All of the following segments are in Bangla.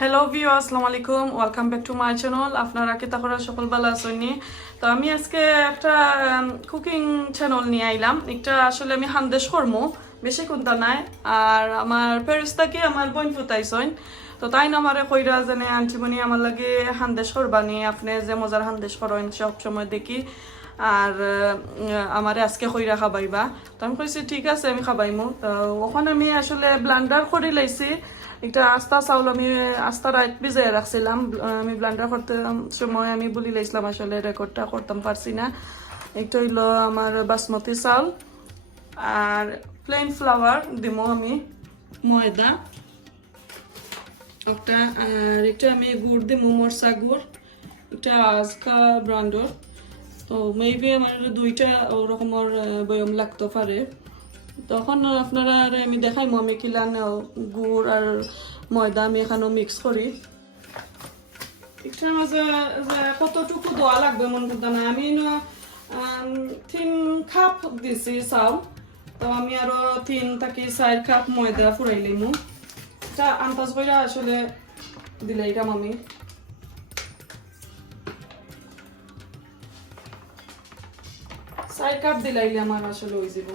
হ্যালো ভিউ, আসসালামু আলাইকুম, welcome back to my channel. আপনারা কি তাহলে সকল ভালো আছেন? তো আমি আজকে একটা কুকিং চ্যানেল নিয়ে আইলাম। একটা আসলে আমি হান্দেশ করবো, বেশি কোনটা নাই। আর আমার প্যারিসটা কি আমার বোন ফুটাইছেন, তো তাই না আমার কইরা জানে আন্টিমনি আমার লাগে হান্দেশ করবানি, আপনি যে মজার হান্দেশ করেন সব সময় দেখি। আর আমারে আজকে কইরা খাবাইবা। তো আমি কইছি ঠিক আছে, আমি খাবাইমু। তো ওখানে আমি আসলে ব্লান্ডার করে লাইছি একটা আস্তা চাউল, আমি আস্তা রাইট ভিজাই রাখছিলাম। আমি ব্লান্ডার করতে সময় আমি বলি লাইছিলাম, আসলে রেকর্ডটা করতাম পারছি না। একটা হইলো আমার বাসমতি চাউল, আর প্লেন ফ্লাওয়ার দিমো আমি, ময়দা একটা, আর একটা আমি গুড় দিমো, মরচা গুড়, একটা আজকা ব্র্যান্ডর। তো মেবি আমার দুইটা ওরকমের বয়ম লাগতে পারে। তখন আপনারা আমি দেখাইমো আমি কিলান গুড় আর ময়দা আমি এখানেও মিক্স করি। এটার মাঝে কতটুকু দোয়া লাগবে মন করতে না, আমি 3 কাপ দিছি চাউল, তো আমি আরো 3 থেকে 4 কাপ ময়দা ফুরাই লিমু। এটা আন্দাজ করে আসলে দিলাইরাম আমি। চার কাপ দিলাইলে আমার আসলে হয়ে যাব।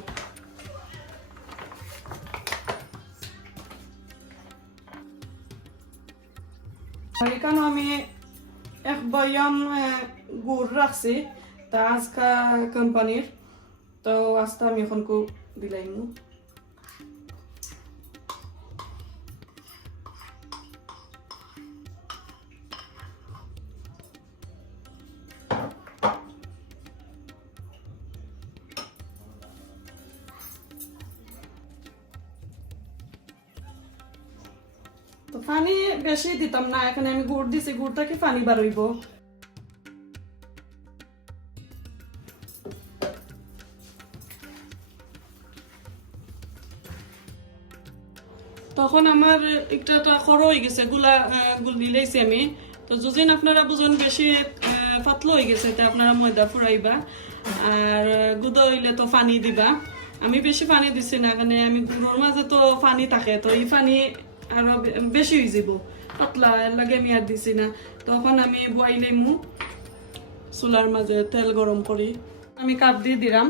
এখানে আমি এক বয়াম গুড় রাখছি, তা আজকা কোম্পানির। তো আজটা আমি এখন দিলাইমু। তো পানি বেশি দিতাম না, এখানে আমি গুড় দিছি, গুড় থেকে পানি বার হইব। তখন আমার একটা খড় হয়ে গেছে, গুলি লাইছি আমি। তো যদিন আপনারা বুঝুন বেশি পাতলা হয়ে গেছে, তো আপনারা ময়দা ফুরাইবা, আর গুঁদা হইলে তো পানি দিবা। আমি বেশি পানি দিছি না, কারণ আমি গুড়ের মাঝে তো পানি থাকে, তো এই পানি আরো বেশি হয়ে যাব, পাতলা লাগে আমি আর দিছি না। তখন আমি বয়াইলেমু, চুলার মাঝে তেল গরম করি, আমি কাপ দিয়ে দিলাম।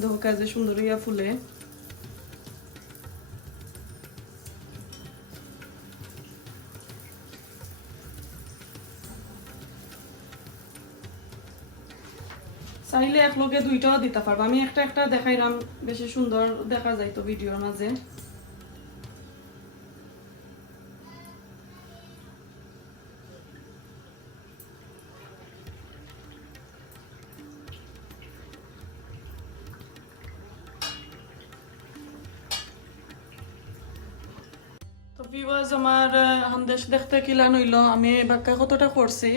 দেখো কাজে সুন্দর ইয়া ফুলে। চাইলে এক লগে দুইটাও দিতে পারবো, আমি একটা একটা দেখাইলাম, বেশি সুন্দর দেখা যায় তো ভিডিওর মাঝে। তো ভিউয়ার্স, আমার হামদেশ দেখতে কিলান হইলো, আমি বাক্কা কতটা করছি,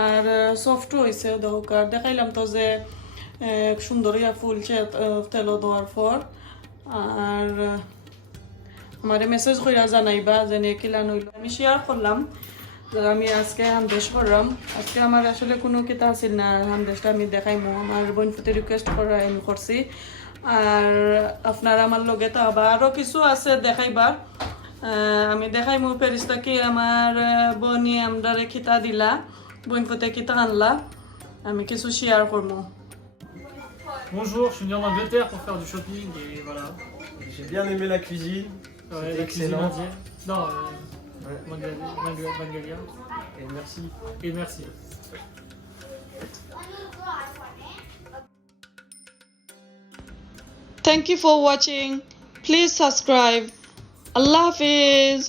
আর সফট হয়েছে দরকার দেখাইলাম তো যে সুন্দর ইয়া ফুলছে তেল দেওয়ার পর। আর আমার মেসেজ কইরা জানাইবা যে কিলান হইলো, আমি শেয়ার করলাম যে আমি আজকে হামদেশ করলাম। আজকে আমার আসলে কোনো কিতা আছিল না, হামদেশটা আমি দেখাইমু, আমার বোন ফুতে রিকোয়েস্ট করা আমি করছি। আর আপনারা আমার লগে তো আবারও কিছু আছে দেখাইবার, আমি দেখাইমু প্যারিসটা কি আমার বনি আমরা খিতা দিলা, বোন ফুতে কিতা আনলা, আমি কিছু শেয়ার করবো। Bonjour, je suis venu en Angleterre pour faire du shopping et voilà. J'ai bien aimé la cuisine. Ouais, la cuisine excellent. indienne. Non, Ouais. Mangalia. Et merci. Et merci. Thank you for watching. Please subscribe. Allah Hafiz.